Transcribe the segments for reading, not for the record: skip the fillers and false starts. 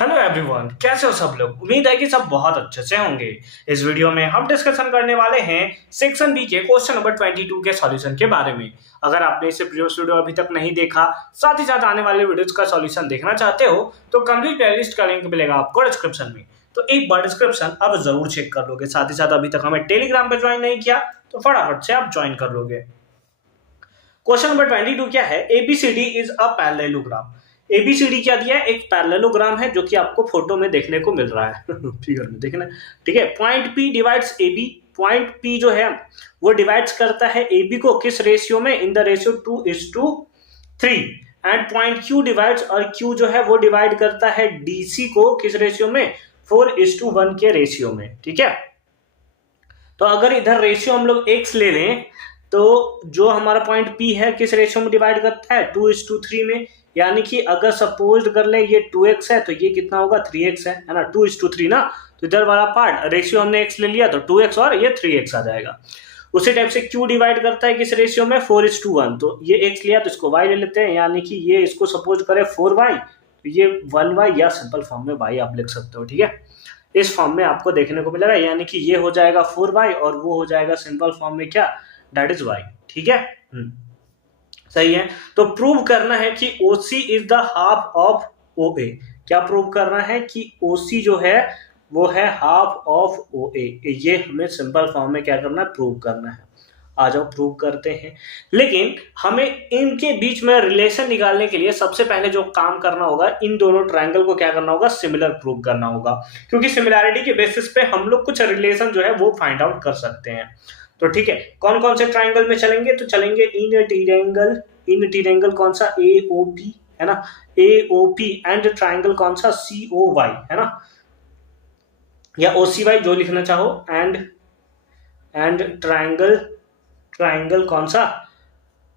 Hello everyone, कैसे हो सब लोग। उम्मीद है कि सब बहुत अच्छे से होंगे। इस वीडियो में हम डिस्कशन करने वाले हैं सेक्शन बी के क्वेश्चन नंबर 22 के सॉल्यूशन के बारे में। अगर आपने इसे प्रीवियस वीडियो अभी तक नहीं देखा, साथ ही साथ आने वाले वीडियोस का सॉल्यूशन देखना चाहते हो तो कंप्लीट प्लेलिस्ट का लिंक मिलेगा आपको डिस्क्रिप्शन में। तो एक बार डिस्क्रिप्शन अब जरूर चेक कर लोगे। साथ ही साथ अभी तक हमें टेलीग्राम पे ज्वाइन नहीं किया तो फटाफट से आप ज्वाइन कर लोगे। क्वेश्चन नंबर 22 क्या है? ABCD is a parallelogram. ABCD क्या दिया है? एक पैरेललोग्राम है जो कि आपको फोटो में देखने को मिल रहा है फिगर में देखना। ठीक है, point P divides AB. Point P जो है वो डिवाइड्स करता है एबी को किस रेशियो में? In the ratio 2:3। And point Q divides, और क्यू जो है वो डिवाइड करता है डीसी को किस रेशियो में? 4:1 के रेशियो में। ठीक है, तो अगर इधर रेशियो हम लोग x ले लें तो जो हमारा पॉइंट P है किस रेशियो में डिवाइड करता है? 2:3 में। यानी कि अगर सपोज कर ले ये 2x है तो ये कितना होगा? 3x है ना। 2:3 ना, तो इधर वाला पार्ट रेशियो हमने x ले लिया तो 2x और ये 3x आ जाएगा। उसी टाइप से Q डिवाइड करता है किस रेशियो में? 4:1। तो ये x लिया तो इसको y ले लेते हैं, यानी कि ये इसको सपोज करें 4y तो ये 1y, या सिंपल फॉर्म में y आप लिख सकते हो। ठीक है, इस फॉर्म में आपको देखने को मिलेगा, यानी कि ये हो जाएगा 4y और वो हो जाएगा सिंपल फॉर्म में क्या? That is y। ठीक है, सही है। तो प्रूव करना है कि OC is the half of OA। क्या प्रूव करना है? कि OC जो है वो है हाफ ऑफ OA। ये हमें सिंपल फॉर्म में क्या करना है? प्रूव करना है। आ जाओ प्रूव करते हैं। लेकिन हमें इनके बीच में रिलेशन निकालने के लिए सबसे पहले जो काम करना होगा, इन दोनों ट्रायंगल को क्या करना होगा? सिमिलर प्रूव करना होगा, क्योंकि सिमिलैरिटी के बेसिस पे हम लोग कुछ रिलेशन जो है वो फाइंड आउट कर सकते हैं। तो ठीक है, कौन कौन से ट्रायंगल में चलेंगे? तो चलेंगे इन ट्रायंगल कौन सा? AOP है ना, AOP एंड ट्रायंगल कौन सा? COY है ना, या OCY जो लिखना चाहो। एंड ट्रायंगल कौन सा?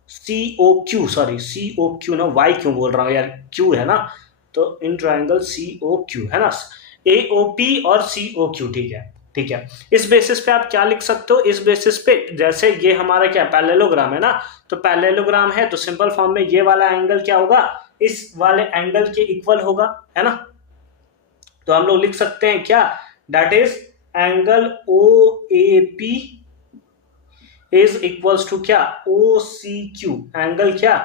COQ, सॉरी COQ ना, Y क्यों बोल रहा हूं यार, Q है ना। तो इन ट्रायंगल COQ है ना, AOP और COQ। ठीक है, इस बेसिस पे आप क्या लिख सकते हो? इस बेसिस पे जैसे ये हमारा क्या पैरेललोग्राम है ना, तो पैरेललोग्राम है तो सिंपल फॉर्म में ये वाला एंगल क्या होगा? इस वाले एंगल के इक्वल होगा, है ना। तो हम लोग लिख सकते हैं क्या? That is angle OAP is equals to क्या? OCQ। एंगल क्या?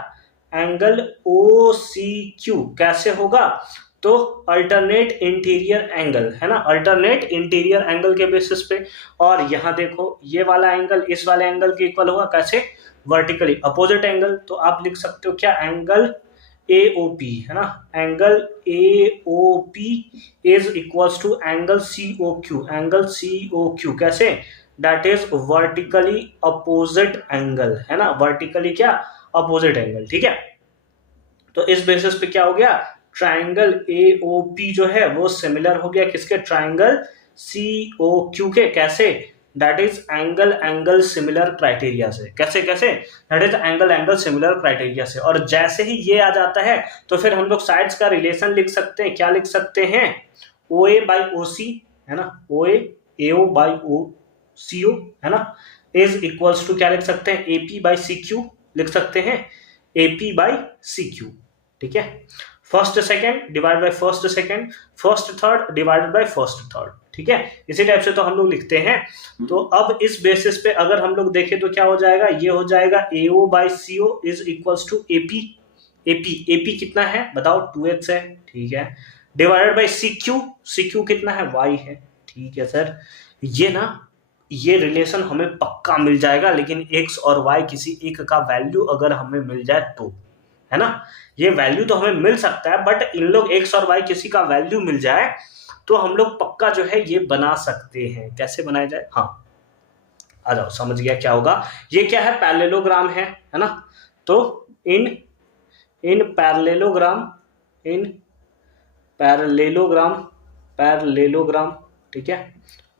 एंगल OCQ कैसे होगा? तो अल्टरनेट इंटीरियर एंगल है ना, अल्टरनेट इंटीरियर एंगल के बेसिस पे। और यहां देखो ये वाला एंगल इस वाले एंगल के इक्वल होगा, कैसे? Vertically opposite angle. तो आप लिख सकते हो क्या? एंगल AOP है ना, angle AOP is equals to angle COQ। Angle COQ कैसे? That is vertically opposite angle है ना, वर्टिकली क्या? Opposite angle. ठीक है, तो इस बेसिस पे क्या हो गया? ट्रायंगल AOP जो है वो सिमिलर हो गया किसके? ट्रायंगल COQ के। कैसे? That is angle similar criteria से। कैसे? That is angle similar criteria से। और जैसे ही ये आ जाता है तो फिर हम लोग साइड्स का रिलेशन लिख सकते हैं। क्या लिख सकते हैं? OA by OC है ना, AO by CO है ना, इज इक्वल्स टू क्या लिख सकते हैं? AP by CQ लिख सकते हैं, AP by CQ। ठीक है, first second divide by first second, first third divided by first third. ठीक है, इसी टाइप से तो हम लोग लिखते हैं। तो अब इस बेसिस पे अगर हम लोग देखें तो क्या हो जाएगा? ये हो जाएगा AO by CO is equals to AP कितना है बताओ? 2x है। ठीक है, डिवाइडेड बाय CQ कितना है? y है। ठीक है सर, ये ना ये रिलेशन हमें पक्का मिल जाएगा, लेकिन x और y किसी एक का वैल्यू अगर हमें मिल जाए तो, है ना। ये वैल्यू तो हमें मिल सकता है, बट इन लोग x और y किसी का वैल्यू मिल जाए तो हम लोग पक्का जो है ये बना सकते हैं। कैसे बनाया जाए? हाँ आ जाओ, समझ गया क्या होगा। ये क्या है? पैरेललोग्राम है ना। तो इन पैरेललोग्राम ठीक है,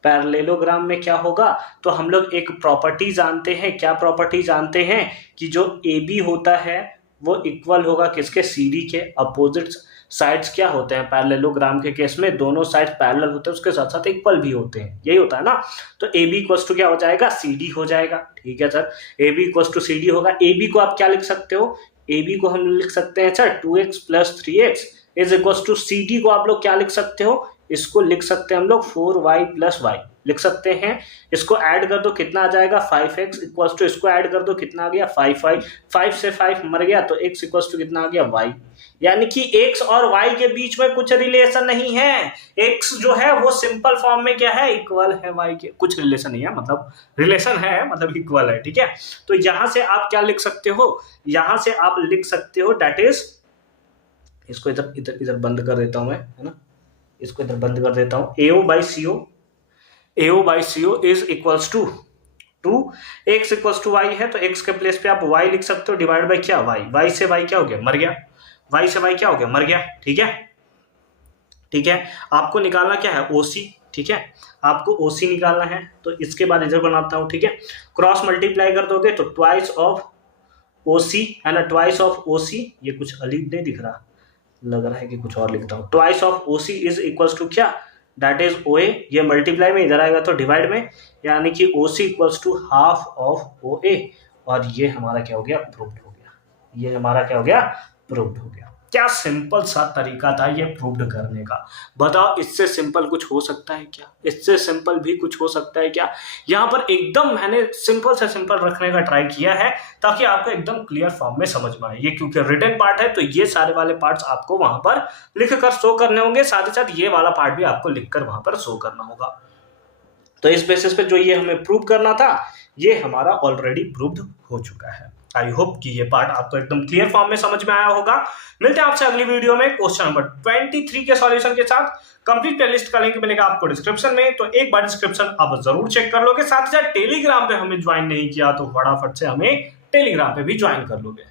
पैरेललोग्राम में क्या होगा? तो हम लोग एक प्रॉपर्टी जानते हैं। क्या प्रॉपर्टी जानते हैं? कि जो AB होता है वो इक्वल होगा किसके? CD के। अपोजिट साइड्स क्या होते हैं पैरेललोग्राम के केस में? दोनों साइड पैरेलल होते हैं, उसके साथ साथ इक्वल भी होते हैं, यही होता है ना। तो AB इक्वल्स टू क्या हो जाएगा? CD हो जाएगा। ठीक है sir, AB equals to CD होगा। AB को आप क्या लिख सकते हो? AB को हम लिख सकते हैं sir 2x + 3x is equal to C D को आप लोग क्या लिख सकते हो, इसको लिख सकते हैं हम लोग 4y प्लस वाई लिख सकते हैं। इसको ऐड कर दो कितना आ जाएगा 5x इक्वल टू, इसको ऐड कर दो कितना आ गया 5y, 5 से 5 मर गया तो x इक्वल टू कितना आ गया y। यानी कि x और y के बीच में कुछ रिलेशन नहीं है। x जो है वो सिंपल फॉर्म में क्या है, इक्वल है y के, कुछ रिलेशन नहीं है, मतलब रिलेशन है मतलब इक्वल है, ठीक है। तो यहां से आप क्या लिख सकते हो, यहां से आप लिख सकते हो दैट इज, इसको इधर इधर इधर बंद कर देता हूं मैं, है ना, इसको इधर बंद कर देता हूं। AO by CO is equals to 2x equals to y है तो x के प्लेस पे आप y लिख सकते हो डिवाइड बाई क्या y से y क्या हो गया मर गया, y से y क्या हो गया मर गया, ठीक है। ठीक है, आपको निकालना क्या है OC, ठीक है, आपको OC निकालना है। तो इसके बाद इधर बनाता हूं, ठीक है, क्रॉस मल्टीप्लाई कर दोगे तो ट्वाइस ऑफ OC है ना, ट्वाइस ऑफ OC, ये कुछ अलीब नहीं दिख रहा, लग रहा है कि कुछ और लिखता हूं। Twice of OC is equals to क्या, दैट इज OA, ये मल्टीप्लाई में इधर आएगा तो डिवाइड में, यानी कि OC equals to half of OA, और ये हमारा क्या हो गया प्रूव्ड हो गया, ये हमारा क्या हो गया प्रूव्ड हो गया। क्या सिंपल सा तरीका था ये प्रूव्ड करने का, बताओ इससे सिंपल कुछ हो सकता है क्या, इससे सिंपल भी कुछ हो सकता है क्या। यहाँ पर एकदम मैंने सिंपल से सिंपल रखने का ट्राई किया है ताकि आपको एकदम क्लियर फॉर्म में समझ में आए। ये क्योंकि रिटन पार्ट है तो ये सारे वाले पार्ट्स आपको वहां पर लिख कर शो करने होंगे, साथ ही साथ ये वाला पार्ट भी आपको लिख कर वहां पर शो करना होगा। तो इस बेसिस पे जो ये हमें प्रूव करना था ये हमारा ऑलरेडी प्रूव्ड हो चुका है। आई होप कि ये पार्ट आपको एकदम क्लियर फॉर्म में समझ में आया होगा। मिलते हैं आपसे अगली वीडियो में क्वेश्चन नंबर 23 के सॉल्यूशन के साथ। कंप्लीट प्लेलिस्ट का लिंक मिलेगा आपको डिस्क्रिप्शन में, तो एक बार डिस्क्रिप्शन आप जरूर चेक कर लोगे। साथ ही साथ टेलीग्राम पे हमें ज्वाइन नहीं किया तो फटाफट से हमें टेलीग्राम पे भी ज्वाइन कर लोगे।